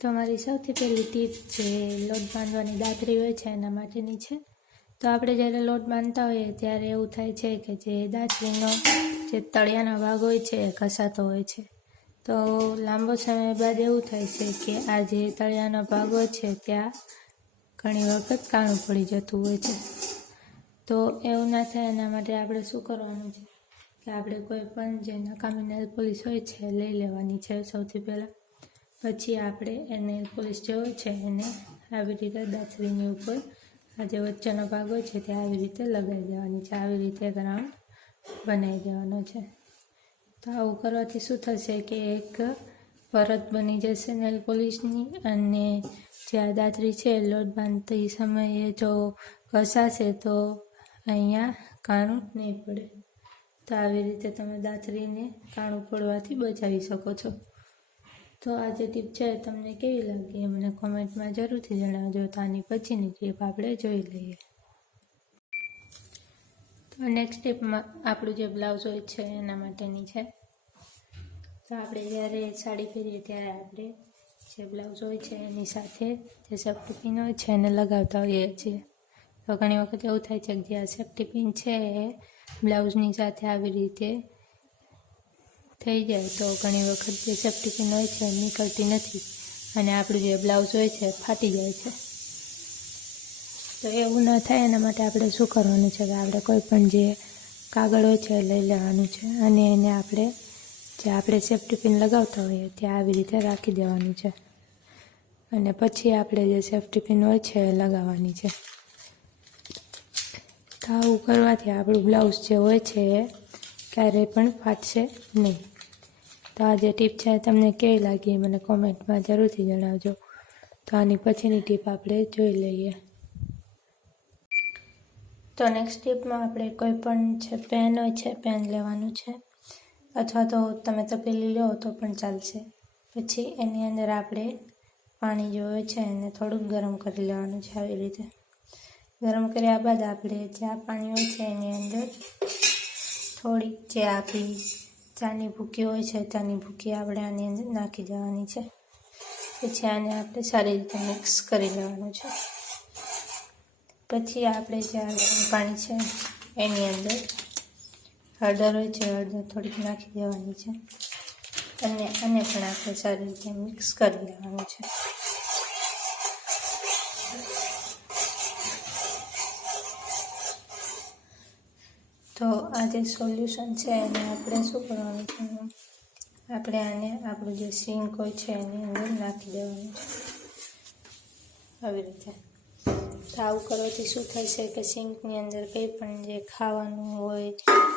તો અમારી સૌથી પહેલી ટીપ જે લોટ બાંધવાની દાતરી હોય છે એના માટેની છે। તો આપણે જ્યારે લોટ બાંધતા હોઈએ ત્યારે એવું થાય છે કે જે દાતરીનો જે તળિયાનો ભાગ હોય છે એ ઘસાતો હોય છે। તો લાંબો સમય બાદ એવું થાય છે કે આ જે તળિયાનો ભાગ હોય છે ત્યાં ઘણી વખત કાણું પડી જતું હોય છે। તો એવું ના થાય એના માટે આપણે શું કરવાનું છે કે આપણે કોઈ પણ જે નકામી નેલ પોલિશ હોય છે લઈ લેવાની છે સૌથી પહેલાં। પછી આપણે એ નેલ પોલિશ જે હોય છે એને આવી રીતે દાતરીની ઉપર આ જે વચ્ચેનો ભાગ હોય છે તે આવી રીતે લગાવી દેવાની છે, આવી રીતે એક રાઉન્ડ બનાવી દેવાનો છે। તો આવું કરવાથી શું થશે કે એક પરત બની જશે નેલ પોલિશની, અને જે આ દાતરી છે લોટ બાંધતી સમયે જો ઘસાશે તો અહીંયા કાણું નહીં પડે। તો આવી રીતે તમે દાતરીને કાણું પડવાથી બચાવી શકો છો। તો આ જે ટીપ છે તમને કેવી લાગી એ મને કોમેન્ટમાં જરૂરથી જણાવજો। તો આની પછીની ટીપ આપણે જોઈ લઈએ। તો નેક્સ્ટ ટીપમાં આપણું જે બ્લાઉઝ હોય છે એના માટેની છે। તો આપણે જ્યારે સાડી પહેરીએ ત્યારે આપણે જે બ્લાઉઝ હોય છે એની સાથે જે સેફ્ટી પિન હોય છે એને લગાવતા હોઈએ છીએ। તો ઘણી વખત એવું થાય છે કે જે આ સેફ્ટી પિન છે એ બ્લાઉઝની સાથે આવી રીતે થઈ જાય તો ઘણી વખત જે સેફ્ટી પિન હોય છે નીકળતી નથી અને આપણું જે બ્લાઉઝ હોય છે ફાટી જાય છે। તો એવું ના થાય એના માટે આપણે શું કરવાનું છે કે આપણે કોઈ પણ જે કાગળ હોય છે લઈ લેવાનું છે અને એને આપણે સેફ્ટી પિન લગાવતા હોઈએ ત્યાં આવી રીતે રાખી દેવાનું છે અને પછી આપણે જે સેફ્ટી પિન હોય છે એ લગાવવાની છે। તો આવું કરવાથી આપણું બ્લાઉઝ જે હોય છે એ ક્યારેય પણ ફાટશે નહીં। તો આ જે ટીપ છે તમને કેવી લાગી મને કોમેન્ટમાં જરૂરથી જણાવજો। તો આની પછીની ટીપ આપણે જોઈ લઈએ। તો નેક્સ્ટ ટીપમાં આપણે કોઈ પણ જે પેન હોય છે પેન લેવાનું છે, અથવા તો તમે તપેલી લો તો પણ ચાલશે। પછી એની અંદર આપણે પાણી જે હોય છે એને થોડુંક ગરમ કરી લેવાનું છે। આવી રીતે ગરમ કર્યા બાદ આપણે જે આ પાણી હોય છે એની અંદર થોડીક જે આપણી ચાની ભૂકી હોય છે ચાની ભૂકી આપણે આની અંદર નાખી દેવાની છે। પછી આને આપણે સારી રીતે મિક્સ કરી લેવાનું છે। પછી આપણે જે આ પાણી છે એની અંદર હળદર હોય છે હળદર થોડીક નાખી દેવાની છે અને આને પણ આપણે સારી રીતે મિક્સ કરી લેવાનું છે। તો આ જે સોલ્યુશન છે એને આપણે શું કરવાનું છે, આપણે આને આપણું જે સિંક હોય છે એની અંદર નાખી દેવાનું છે આવી રીતે। તો આવું કરવાથી શું થશે કે સિંકની અંદર કંઈ પણ જે ખાવાનું હોય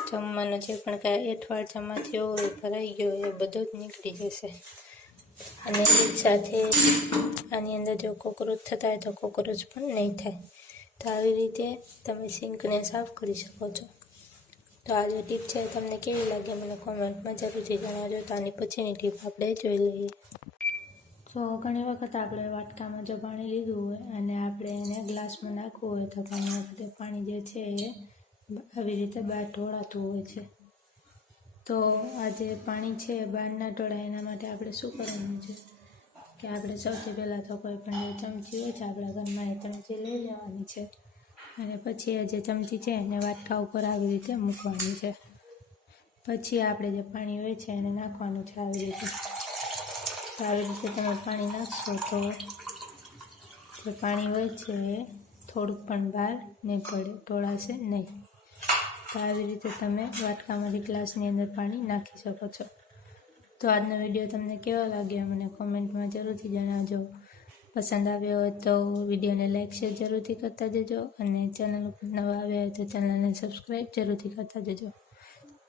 જમવાનું જે પણ કાંઈ એઠવાડ જમા થયો હોય ભરાઈ ગયો હોય એ બધું જ નીકળી જશે અને એક સાથે આની અંદર જો કોકરોચ થતા હોય તો કોકરોચ પણ નહીં થાય। તો આવી રીતે તમે સિંકને સાફ કરી શકો છો। તો આ જે ટીપ છે તમને કેવી લાગે મને કોમેન્ટમાં જરૂરથી જણાવજો। તો આની પછીની ટીપ આપણે જોઈ લઈએ। તો ઘણી વખત આપણે વાટકામાં જો પાણી લીધું હોય અને આપણે એને ગ્લાસમાં નાખવું હોય તો ઘણી વખતે પાણી જે છે એ આવી રીતે બહાર ઢોળાતું હોય છે। તો આ જે પાણી છે એ બહાર ના ઢોળાય એના માટે આપણે શું કરવાનું છે કે આપણે સૌથી પહેલાં તો કોઈ પણ જે ચમચી હોય છે આપણા ઘરમાં એ ચમચી લઈ લેવાની છે અને પછી એ જે ચમચી છે એને વાટકા ઉપર આવી રીતે મૂકવાની છે। પછી આપણે જે પાણી હોય છે એને નાખવાનું છે આવી રીતે। તો આવી રીતે તમે પાણી નાખશો તો જે પાણી હોય છે એ થોડુંક પણ બહાર નહીં પડે, ઢોળાશે નહીં। તો આવી રીતે તમે વાટકામાંથી ગ્લાસની અંદર પાણી નાખી શકો છો। તો આજનો વિડીયો તમને કેવો લાગ્યો મને કોમેન્ટમાં જરૂરથી જણાવજો। પસંદ આવ્યો હોય તો વિડીયોને લાઇક શેર જરૂરથી કરતા જજો અને ચેનલ ઉપર નવા આવ્યા હોય તો ચેનલને સબસ્ક્રાઈબ જરૂરથી કરતા જજો।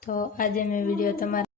તો આજે મેં વિડીયો તમારા